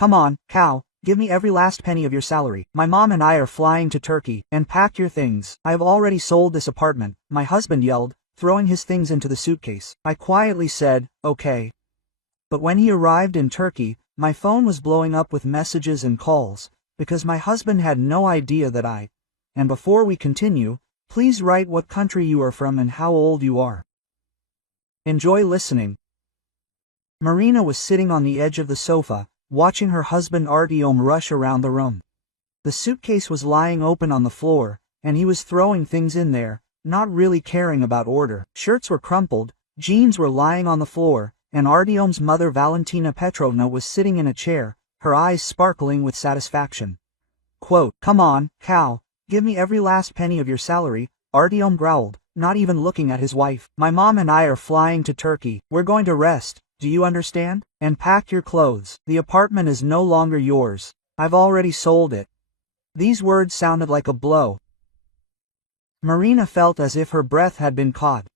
come on, cow, give me every last penny of your salary. My mom and I are flying to Turkey, and pack your things. I have already sold this apartment, my husband yelled, throwing his things into the suitcase. I quietly said, okay. But when he arrived in Turkey, my phone was blowing up with messages and calls, because my husband had no idea that and before we continue, please write what country you are from and how old you are. Enjoy listening. Marina was sitting on the edge of the sofa, watching her husband Artyom rush around the room. The suitcase was lying open on the floor, and he was throwing things in there, not really caring about order. Shirts were crumpled, jeans were lying on the floor, and Artyom's mother Valentina Petrovna was sitting in a chair, her eyes sparkling with satisfaction. Quote, come on, cow, give me every last penny of your salary, Artyom growled, not even looking at his wife. My mom and I are flying to Turkey. We're going to rest, do you understand? And pack your clothes. The apartment is no longer yours. I've already sold it. These words sounded like a blow. Marina felt as if her breath had been caught.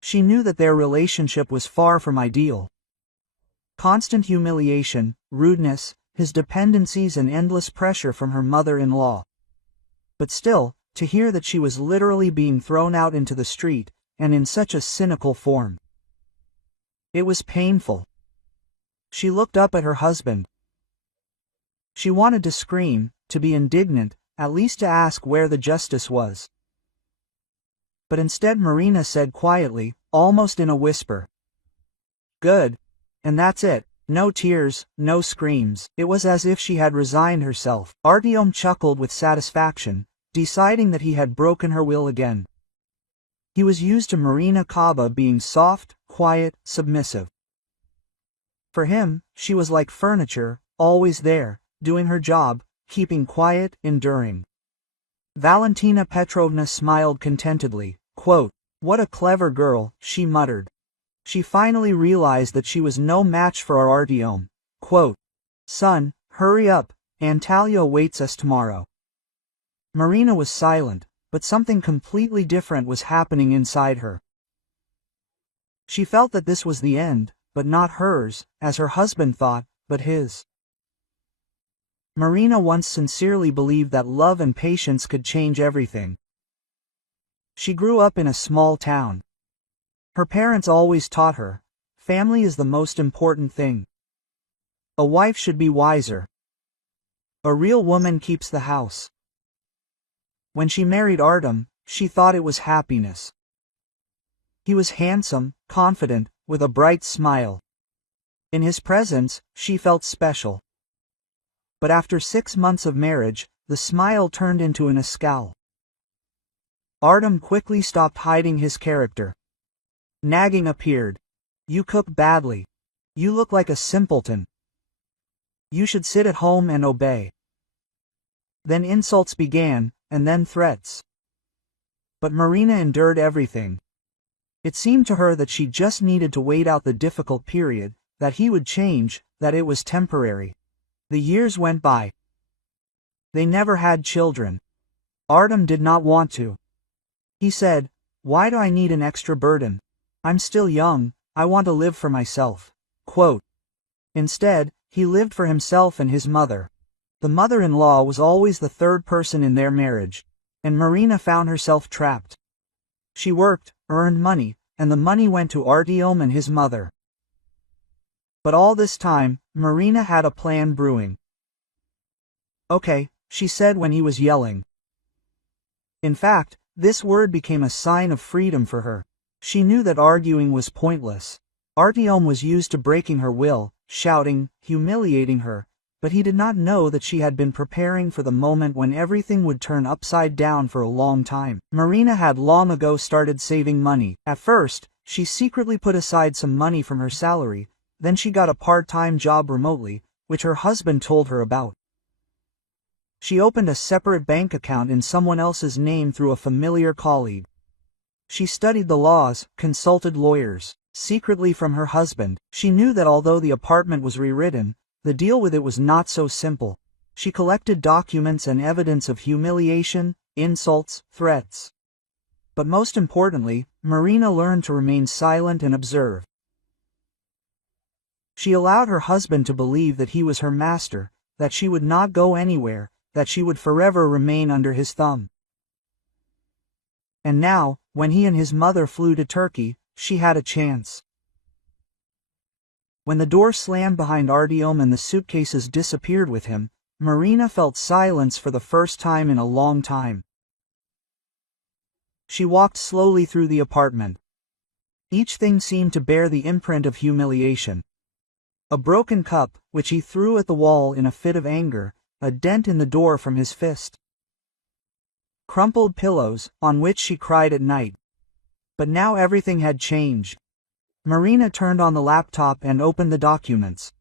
She knew that their relationship was far from ideal. Constant humiliation, rudeness, his dependencies and endless pressure from her mother-in-law. But still, to hear that she was literally being thrown out into the street, and in such a cynical form. It was painful. She looked up at her husband. She wanted to scream, to be indignant, at least to ask where the justice was. But instead Marina said quietly, almost in a whisper. Good. And that's it. No tears, no screams. It was as if she had resigned herself. Artyom chuckled with satisfaction, deciding that he had broken her will again. He was used to Marina Kaba being soft, quiet, submissive. For him, she was like furniture, always there, doing her job, keeping quiet, enduring. Valentina Petrovna smiled contentedly. Quote, what a clever girl, she muttered. She finally realized that she was no match for our Artyom. Quote, son, hurry up, Antalya awaits us tomorrow. Marina was silent, but something completely different was happening inside her. She felt that this was the end, but not hers, as her husband thought, but his. Marina once sincerely believed that love and patience could change everything. She grew up in a small town. Her parents always taught her, family is the most important thing. A wife should be wiser. A real woman keeps the house. When she married Artyom, she thought it was happiness. He was handsome, confident, with a bright smile. In his presence, she felt special. But after 6 months of marriage, the smile turned into a scowl. Artyom quickly stopped hiding his character. Nagging appeared. You cook badly. You look like a simpleton. You should sit at home and obey. Then insults began, and then threats. But Marina endured everything. It seemed to her that she just needed to wait out the difficult period, that he would change, that it was temporary. The years went by. They never had children. Artyom did not want to. He said, why do I need an extra burden? I'm still young, I want to live for myself. Quote. Instead, he lived for himself and his mother. The mother-in-law was always the third person in their marriage, and Marina found herself trapped. She worked, earned money, and the money went to Artyom and his mother. But all this time, Marina had a plan brewing. Okay, she said when he was yelling. In fact, this word became a sign of freedom for her. She knew that arguing was pointless. Artyom was used to breaking her will, shouting, humiliating her, but he did not know that she had been preparing for the moment when everything would turn upside down for a long time. Marina had long ago started saving money. At first, she secretly put aside some money from her salary, then she got a part-time job remotely, which her husband told her about. She opened a separate bank account in someone else's name through a familiar colleague. She studied the laws, consulted lawyers. Secretly from her husband, she knew that although the apartment was rewritten, the deal with it was not so simple. She collected documents and evidence of humiliation, insults, threats. But most importantly, Marina learned to remain silent and observe. She allowed her husband to believe that he was her master, that she would not go anywhere, that she would forever remain under his thumb. And now, when he and his mother flew to Turkey, she had a chance. When the door slammed behind Artyom and the suitcases disappeared with him, Marina felt silence for the first time in a long time. She walked slowly through the apartment. Each thing seemed to bear the imprint of humiliation. A broken cup, which he threw at the wall in a fit of anger, a dent in the door from his fist. Crumpled pillows, on which she cried at night. But now everything had changed. Marina turned on the laptop and opened the documents.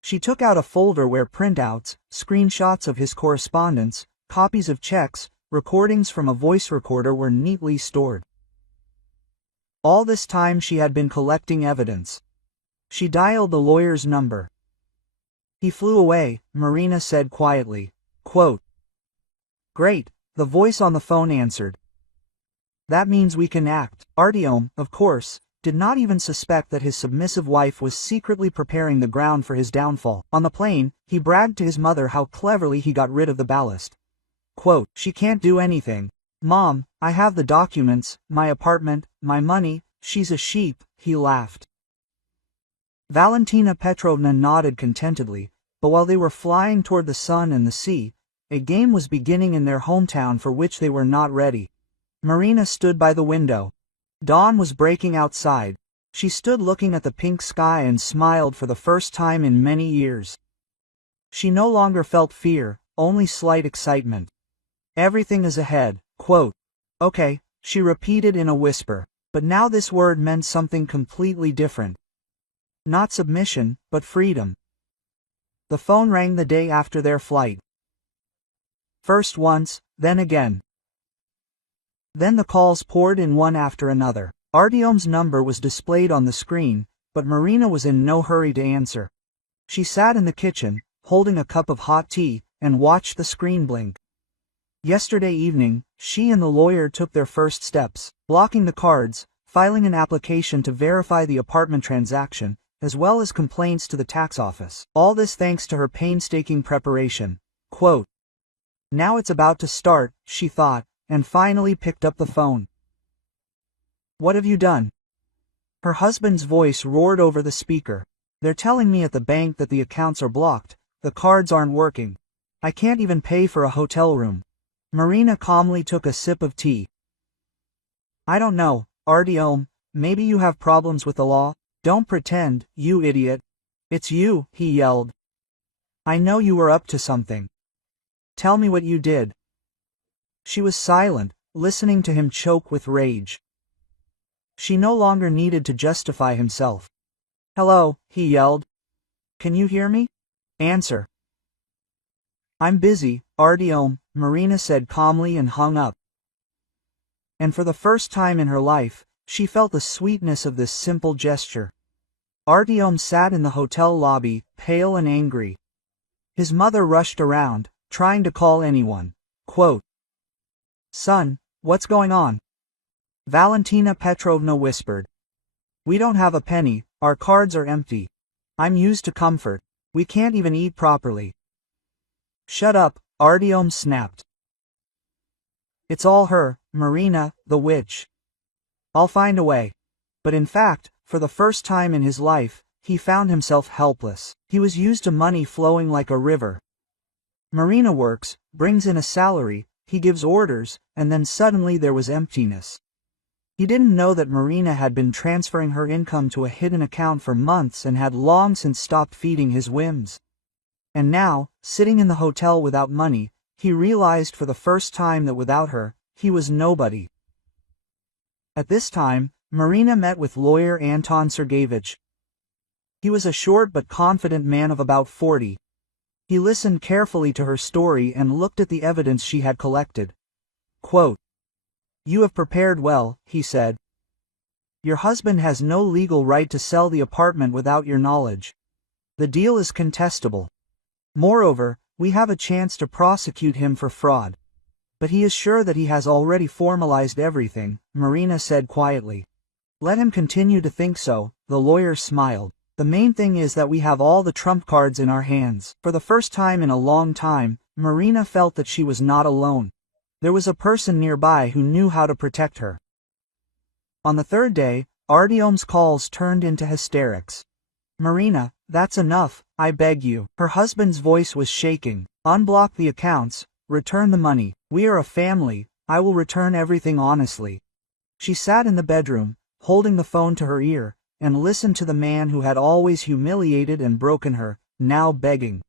She took out a folder where printouts, screenshots of his correspondence, copies of checks, recordings from a voice recorder were neatly stored. All this time she had been collecting evidence. She dialed the lawyer's number. He flew away, Marina said quietly. Quote, "Great," the voice on the phone answered. "That means we can act." Artyom, of course, did not even suspect that his submissive wife was secretly preparing the ground for his downfall. On the plane, he bragged to his mother how cleverly he got rid of the ballast. Quote, "She can't do anything. Mom, I have the documents, my apartment, my money, she's a sheep," he laughed. Valentina Petrovna nodded contentedly, but while they were flying toward the sun and the sea, a game was beginning in their hometown for which they were not ready. Marina stood by the window. Dawn was breaking outside. She stood looking at the pink sky and smiled for the first time in many years. She no longer felt fear, only slight excitement. Everything is ahead. Quote, "Okay," she repeated in a whisper, but now this word meant something completely different. Not submission, but freedom. The phone rang the day after their flight. First once, then again. Then the calls poured in one after another. Artyom's number was displayed on the screen, but Marina was in no hurry to answer. She sat in the kitchen, holding a cup of hot tea, and watched the screen blink. Yesterday evening, she and the lawyer took their first steps, blocking the cards, filing an application to verify the apartment transaction, as well as complaints to the tax office. All this thanks to her painstaking preparation. Quote, "Now it's about to start," she thought, and finally picked up the phone. "What have you done?" Her husband's voice roared over the speaker. "They're telling me at the bank that the accounts are blocked, the cards aren't working. I can't even pay for a hotel room." Marina calmly took a sip of tea. "I don't know, Artyom, maybe you have problems with the law? Don't pretend, you idiot. It's you," he yelled. "I know you were up to something. Tell me what you did." She was silent, listening to him choke with rage. She no longer needed to justify himself. "Hello," he yelled. "Can you hear me? Answer." "I'm busy, Artyom," Marina said calmly and hung up. And for the first time in her life, she felt the sweetness of this simple gesture. Artyom sat in the hotel lobby, pale and angry. His mother rushed around, trying to call anyone. Quote, "Son, what's going on?" Valentina Petrovna whispered. "We don't have a penny, our cards are empty. I'm used to comfort. We can't even eat properly." "Shut up," Artyom snapped. "It's all her, Marina, the witch. I'll find a way." But in fact, for the first time in his life, he found himself helpless. He was used to money flowing like a river. Marina works, brings in a salary, he gives orders, and then suddenly there was emptiness. He didn't know that Marina had been transferring her income to a hidden account for months and had long since stopped feeding his whims. And now, sitting in the hotel without money, he realized for the first time that without her, he was nobody. At this time, Marina met with lawyer Anton Sergeyevich. He was a short but confident man of about 40. He listened carefully to her story and looked at the evidence she had collected. Quote, "You have prepared well," he said. "Your husband has no legal right to sell the apartment without your knowledge. The deal is contestable. Moreover, we have a chance to prosecute him for fraud. But he is sure that he has already formalized everything," Marina said quietly. "Let him continue to think so," the lawyer smiled. The main thing is that we have all the trump cards in our hands. For the first time in a long time, Marina felt that she was not alone. There was a person nearby who knew how to protect her. On the third day, Artyom's calls turned into hysterics. Marina, that's enough, I beg you. Her husband's voice was shaking. Unblock the accounts, return the money. We are a family, I will return everything honestly. She sat in the bedroom, holding the phone to her ear, and listened to the man who had always humiliated and broken her, now begging.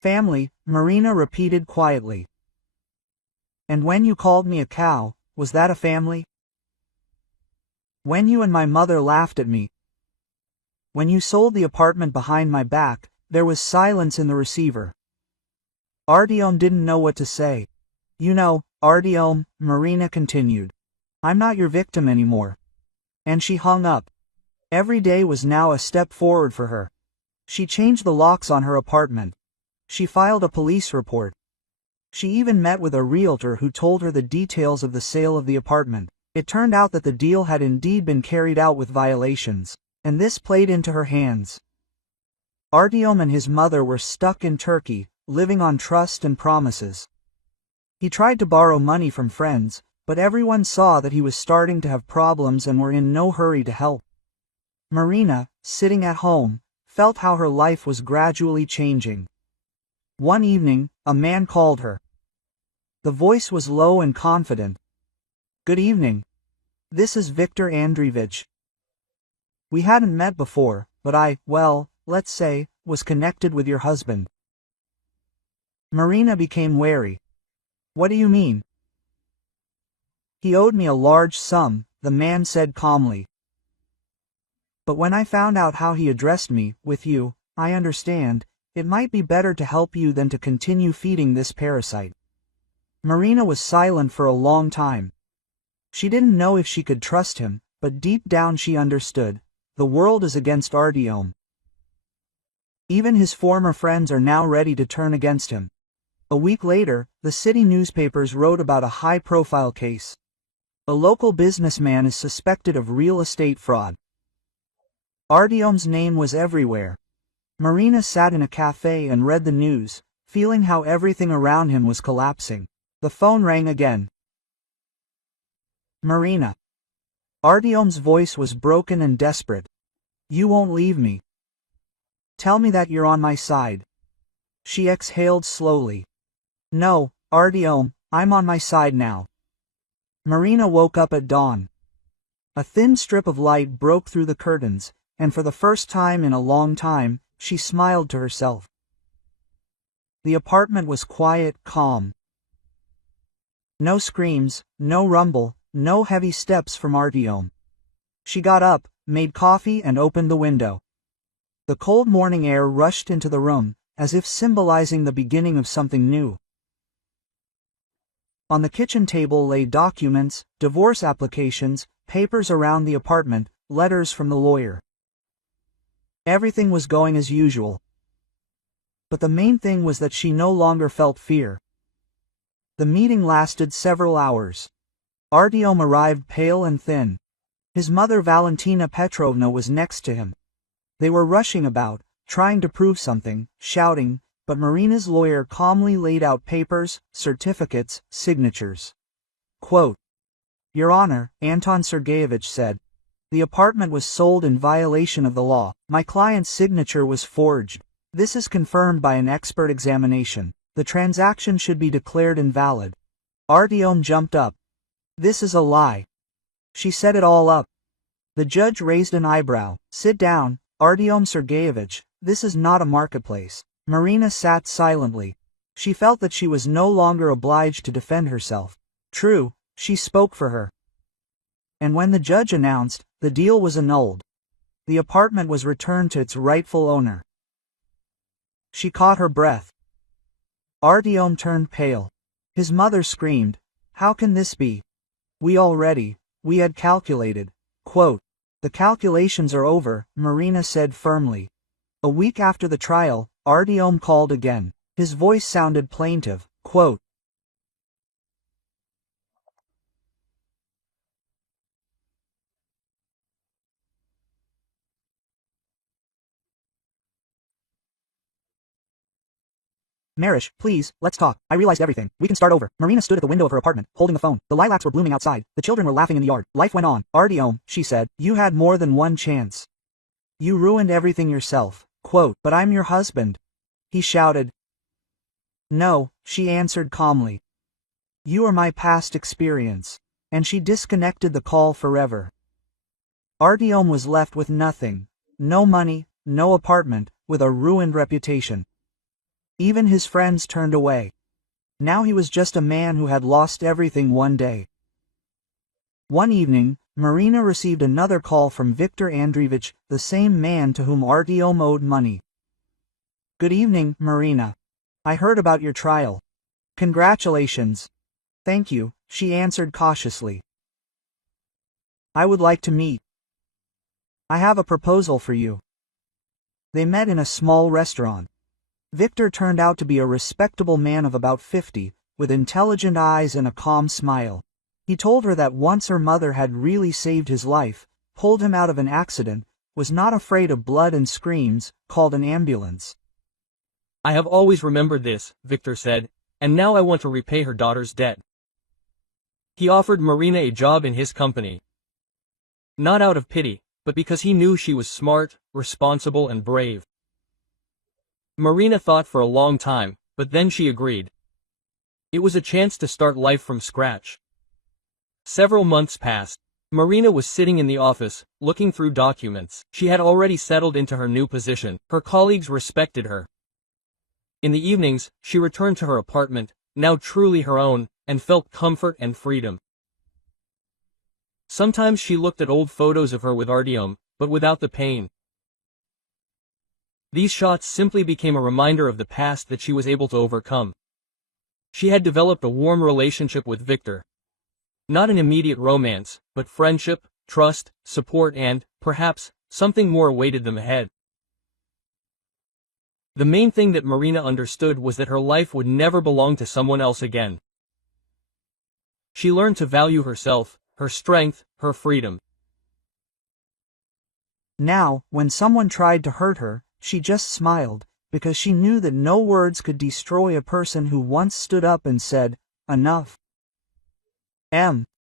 Family, Marina repeated quietly. And when you called me a cow, was that a family? When you and my mother laughed at me. When you sold the apartment behind my back, there was silence in the receiver. Artyom didn't know what to say. You know, Artyom, Marina continued. I'm not your victim anymore. And she hung up. Every day was now a step forward for her. She changed the locks on her apartment. She filed a police report. She even met with a realtor who told her the details of the sale of the apartment. It turned out that the deal had indeed been carried out with violations, and this played into her hands. Artyom and his mother were stuck in Turkey, living on trust and promises. He tried to borrow money from friends, but everyone saw that he was starting to have problems and were in no hurry to help. Marina, sitting at home, felt how her life was gradually changing. One evening, a man called her. The voice was low and confident. Good evening. This is Viktor Andreevich. We hadn't met before, but let's say, was connected with your husband. Marina became wary. What do you mean? He owed me a large sum, the man said calmly. But when I found out how he addressed me, with you, I understand, it might be better to help you than to continue feeding this parasite. Marina was silent for a long time. She didn't know if she could trust him, but deep down she understood. The world is against Artyom. Even his former friends are now ready to turn against him. A week later, the city newspapers wrote about a high-profile case. A local businessman is suspected of real estate fraud. Artyom's name was everywhere. Marina sat in a cafe and read the news, feeling how everything around him was collapsing. The phone rang again. Marina. Artyom's voice was broken and desperate. You won't leave me. Tell me that you're on my side. She exhaled slowly. No, Artyom, I'm on my side now. Marina woke up at dawn. A thin strip of light broke through the curtains, and for the first time in a long time, she smiled to herself. The apartment was quiet, calm. No screams, no rumble, no heavy steps from Artyom. She got up, made coffee and opened the window. The cold morning air rushed into the room, as if symbolizing the beginning of something new. On the kitchen table lay documents, divorce applications, papers around the apartment, letters from the lawyer. Everything was going as usual. But the main thing was that she no longer felt fear. The meeting lasted several hours. Artyom arrived pale and thin. His mother Valentina Petrovna was next to him. They were rushing about, trying to prove something, shouting, but Marina's lawyer calmly laid out papers, certificates, signatures. Quote, Your Honor, Anton Sergeyevich said. The apartment was sold in violation of the law. My client's signature was forged. This is confirmed by an expert examination. The transaction should be declared invalid. Artyom jumped up. This is a lie. She set it all up. The judge raised an eyebrow. Sit down, Artyom Sergeyevich, this is not a marketplace. Marina sat silently. She felt that she was no longer obliged to defend herself. True, she spoke for her. And when the judge announced, the deal was annulled. The apartment was returned to its rightful owner. She caught her breath. Artyom turned pale. His mother screamed, How can this be? We had calculated. Quote, The calculations are over, Marina said firmly. A week after the trial, Artyom called again. His voice sounded plaintive. Quote, Marish, please, let's talk. I realized everything. We can start over. Marina stood at the window of her apartment, holding the phone. The lilacs were blooming outside. The children were laughing in the yard. Life went on. Artyom, she said, you had more than one chance. You ruined everything yourself. Quote, but I'm your husband. He shouted. No, she answered calmly. You are my past experience. And she disconnected the call forever. Artyom was left with nothing. No money, no apartment, with a ruined reputation. Even his friends turned away. Now he was just a man who had lost everything one day. One evening, Marina received another call from Viktor Andreevich, the same man to whom Artyom owed money. Good evening, Marina. I heard about your trial. Congratulations. Thank you, she answered cautiously. I would like to meet. I have a proposal for you. They met in a small restaurant. Viktor turned out to be a respectable man of about 50, with intelligent eyes and a calm smile. He told her that once her mother had really saved his life, pulled him out of an accident, was not afraid of blood and screams, called an ambulance. I have always remembered this, Viktor said, and now I want to repay her daughter's debt. He offered Marina a job in his company. Not out of pity, but because he knew she was smart, responsible and brave. Marina thought for a long time, but then she agreed. It was a chance to start life from scratch. Several months passed. Marina was sitting in the office, looking through documents. She had already settled into her new position. Her colleagues respected her. In the evenings, she returned to her apartment, now truly her own, and felt comfort and freedom. Sometimes she looked at old photos of her with Artyom, but without the pain. These shots simply became a reminder of the past that she was able to overcome. She had developed a warm relationship with Viktor. Not an immediate romance, but friendship, trust, support and, perhaps, something more awaited them ahead. The main thing that Marina understood was that her life would never belong to someone else again. She learned to value herself, her strength, her freedom. Now, when someone tried to hurt her, she just smiled, because she knew that no words could destroy a person who once stood up and said, enough.